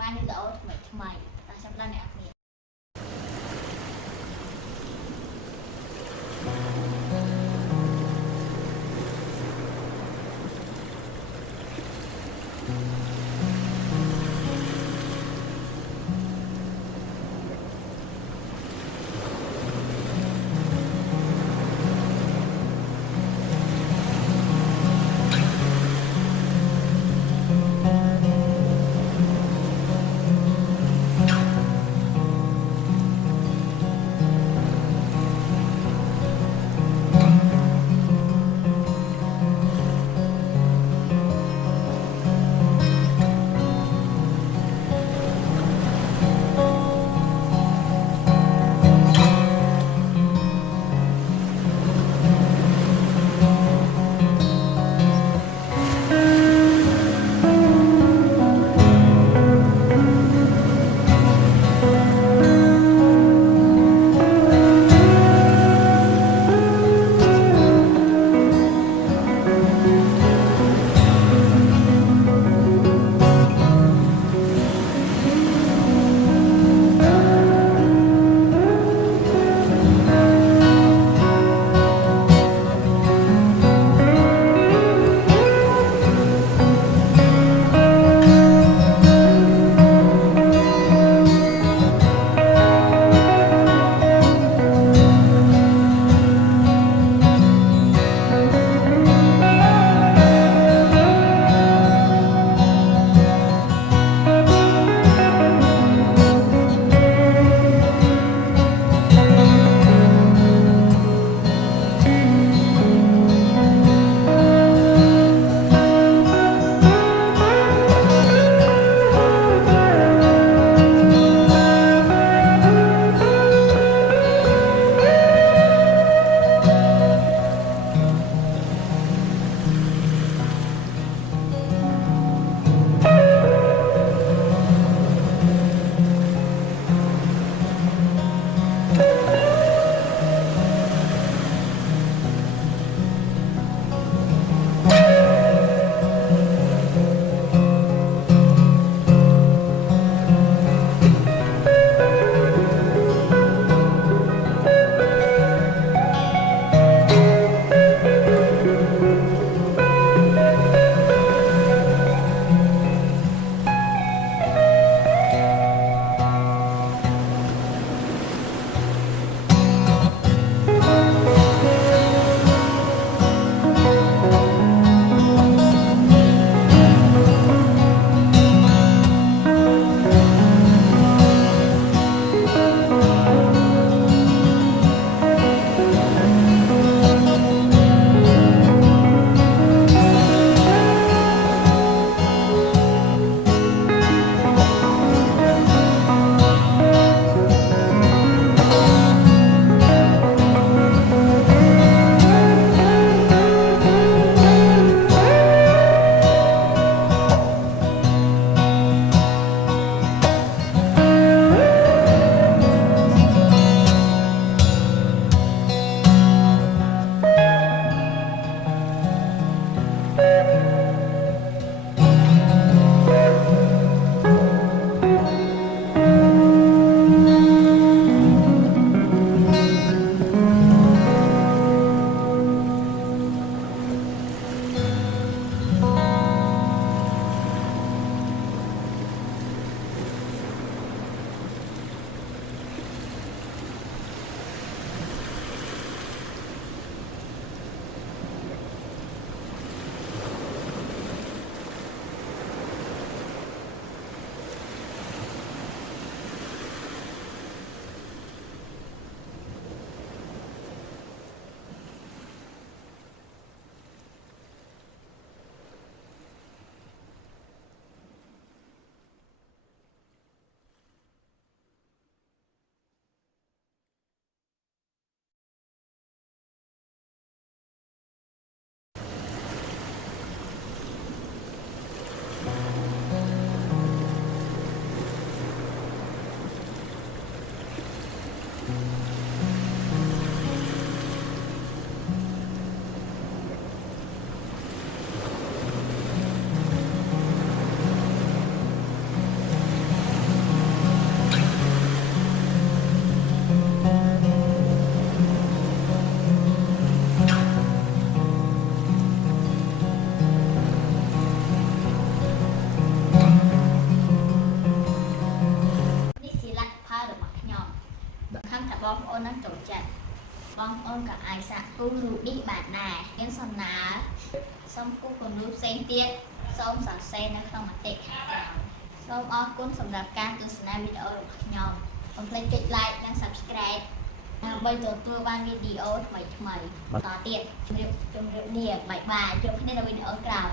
បានវីដេអូថ្មីថ្មីតែចាំដល់អ្នកគ្នា បងប្អូននឹងចូលចិត្តបងប្អូនក៏អាចសាកគូរូបនេះបានដែរមានសំណើសូមគូគំរូផ្សេងទៀតសូមសរសេរនៅក្នុងមតិខាងក្រោមសូមអរគុណសម្រាប់ការទស្សនាវីដេអូរបស់ខ្ញុំកុំភ្លេចចុច like និង subscribe ដើម្បីទទួលបានវីដេអូថ្មីៗបន្តទៀតជម្រាបលាបាយបាយជួបគ្នានៅវីដេអូក្រោយ